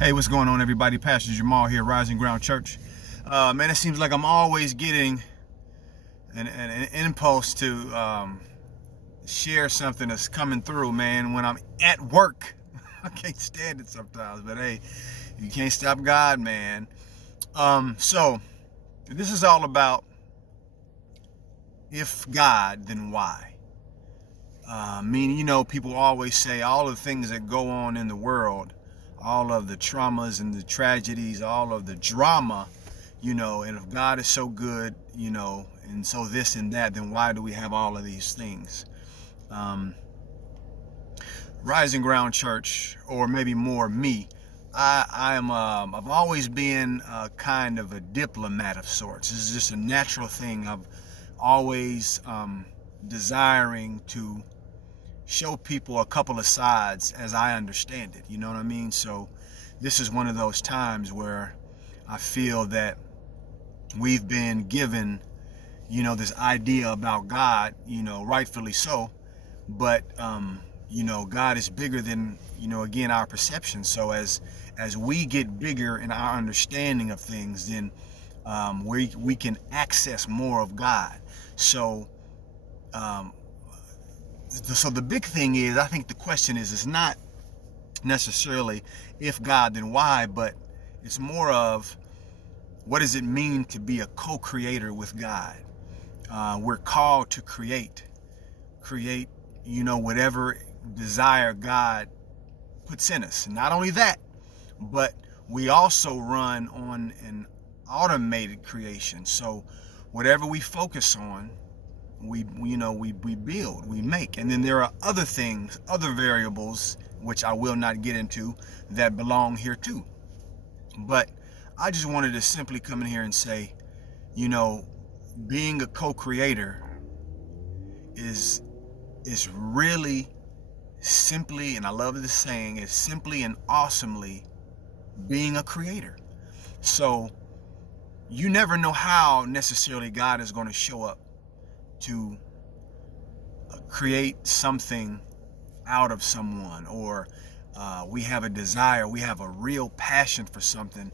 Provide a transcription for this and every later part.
Hey, what's going on, everybody? Pastor Jamal here, Rising Ground Church. Man, it seems like I'm always getting an impulse to share something that's coming through, man, when I'm at work. I can't stand it sometimes, but hey, you can't stop God, man. So, this is all about if God, then why? Meaning, people always say all the things that go on in the world, all of the traumas and the tragedies, all of the drama, and if God is so good, and so this and that, then why do we have all of these things? Rising Ground Church, or maybe more me, I've always been kind of a diplomat of sorts. This is just a natural thing. I've always desiring to show people a couple of sides as I understand it. You know what I mean? So this is one of those times where I feel that we've been given, this idea about God, rightfully so, but, God is bigger than, again, our perception. So as we get bigger in our understanding of things, then we can access more of God. So the big thing is, I think the question is not necessarily if God, then why, but it's more of what does it mean to be a co-creator with God? We're called to create, whatever desire God puts in us. And not only that, but we also run on an automated creation. So whatever we focus on, we build, we make. And then there are other things, other variables, which I will not get into, that belong here too. But I just wanted to simply come in here and say, being a co-creator is really simply, and I love this saying, is simply and awesomely being a creator. So you never know how necessarily God is going to show up to create something out of someone, or we have a desire, we have a real passion for something,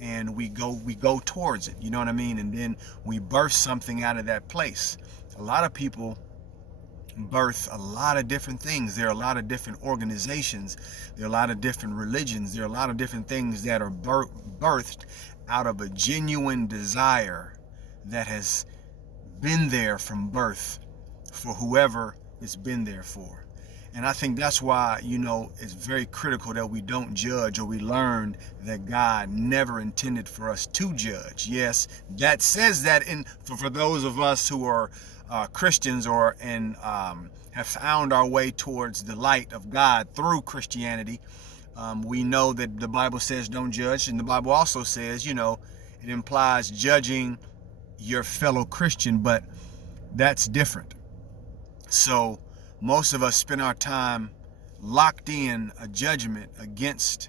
and we go towards it, you know what I mean? And then we birth something out of that place. A lot of people birth a lot of different things. There are a lot of different organizations, there are a lot of different religions, there are a lot of different things that are birthed out of a genuine desire that has been there from birth for whoever it's been there for. And I think that's why, it's very critical that we don't judge, or we learn that God never intended for us to judge. Yes, that says that for those of us who are Christians, and have found our way towards the light of God through Christianity. We know that the Bible says don't judge, and the Bible also says, it implies judging your fellow Christian, but that's different. So most of us spend our time locked in a judgment against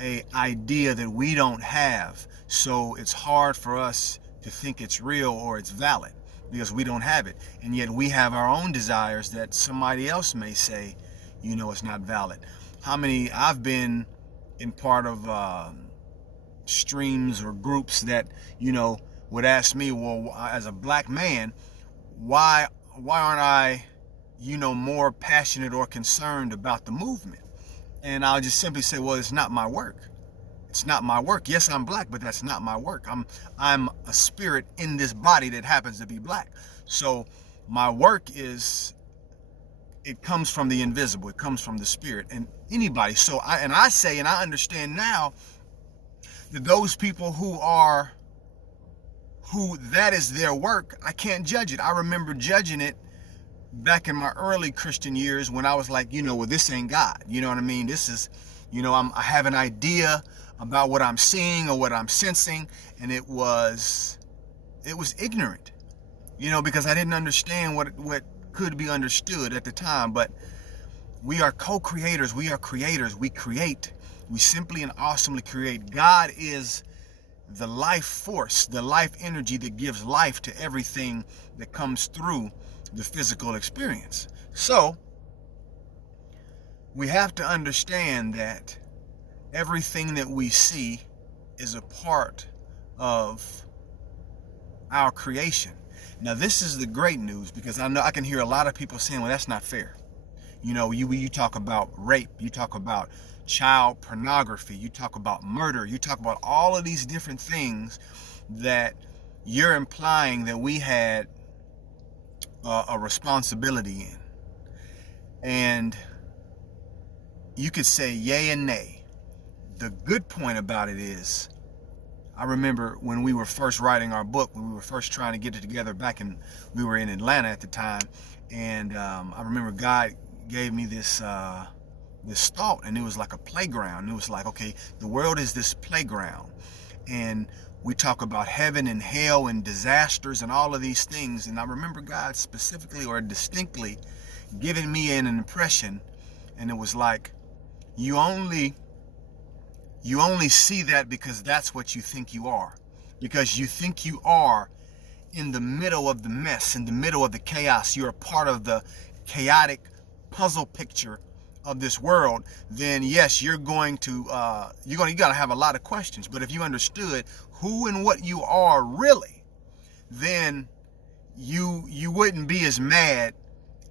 a idea that we don't have. So it's hard for us to think it's real or it's valid because we don't have it. And yet we have our own desires that somebody else may say, it's not valid. I've been in part of streams or groups that, would ask me, well, as a black man, why aren't I, more passionate or concerned about the movement? And I'll just simply say, well, it's not my work. It's not my work. Yes, I'm black, but that's not my work. I'm a spirit in this body that happens to be black. So my work it comes from the invisible. It comes from the spirit and anybody. So I say, and I understand now that those people who that is their work, I can't judge it. I remember judging it back in my early Christian years when I was like, well, this ain't God. You know what I mean? This is, I have an idea about what I'm seeing or what I'm sensing, and it was ignorant, because I didn't understand what could be understood at the time. But we are co-creators. We are creators. We create. We simply and awesomely create. God is the life force, the life energy that gives life to everything that comes through the physical experience. So we have to understand that everything that we see is a part of our creation. Now, this is the great news, because I know I can hear a lot of people saying, well, that's not fair. You talk about rape, you talk about child pornography, you talk about murder, you talk about all of these different things that you're implying that we had a responsibility in. And you could say yay and nay. The good point about it is, I remember when we were first writing our book, when we were first trying to get it together we were in Atlanta at the time, and I remember God gave me this thought, and it was like a playground. It was like, okay, the world is this playground, and we talk about heaven and hell and disasters and all of these things. And I remember God specifically or distinctly giving me an impression, and it was like, you only see that because that's what you think you are. Because you think you are in the middle of the mess, in the middle of the chaos. You're a part of the chaotic puzzle picture of this world. Then yes, you gotta have a lot of questions. But if you understood who and what you are really, then you wouldn't be as mad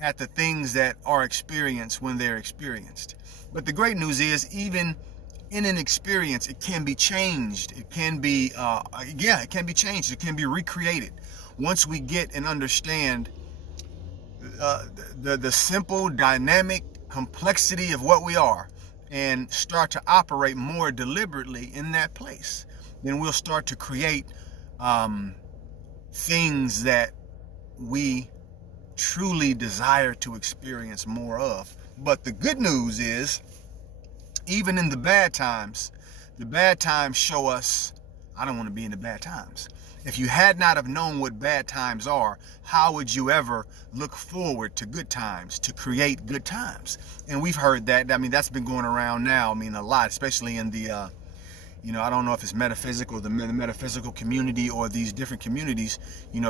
at the things that are experienced when they're experienced. But the great news is, even in an experience, it can be changed. It can be, it can be changed. It can be recreated. Once we get and understand the simple, dynamic complexity of what we are, and start to operate more deliberately in that place, then we'll start to create things that we truly desire to experience more of. But the good news is, even in the bad times show us, I don't want to be in the bad times. If you had not have known what bad times are, how would you ever look forward to good times, to create good times? And we've heard that. I mean, that's been going around now, I mean, a lot, especially in the, I don't know if it's metaphysical, the metaphysical community, or these different communities,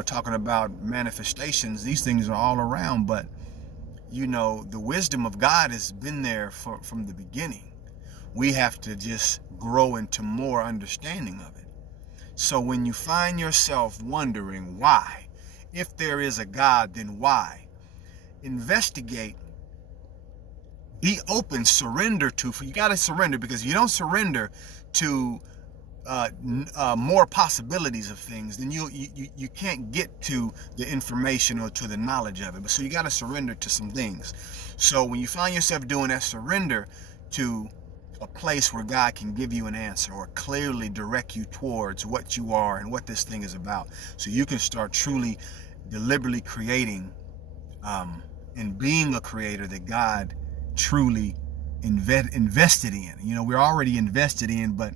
talking about manifestations. These things are all around, but, the wisdom of God has been there from the beginning. We have to just grow into more understanding of it. So when you find yourself wondering why, if there is a God, then why? Investigate, be open, surrender to, you got to surrender, because if you don't surrender to more possibilities of things, then you can't get to the information or to the knowledge of it. But so you got to surrender to some things. So when you find yourself doing that, surrender to a place where God can give you an answer, or clearly direct you towards what you are and what this thing is about, so you can start truly, deliberately creating and being a creator that God truly invested in. We're already invested in, but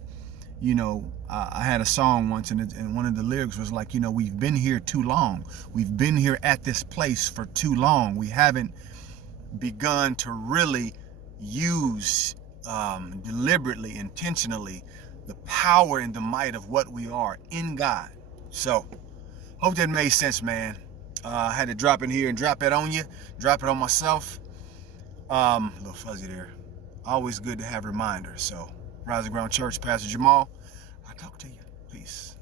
I had a song once, and one of the lyrics was like, we've been here too long. We've been here at this place for too long. We haven't begun to really use deliberately, intentionally, the power and the might of what we are in God. So, hope that made sense, man. I had to drop in here and drop it on you, drop it on myself. A little fuzzy there. Always good to have reminders. So, Rising Ground Church, Pastor Jamal, I'll talk to you. Peace.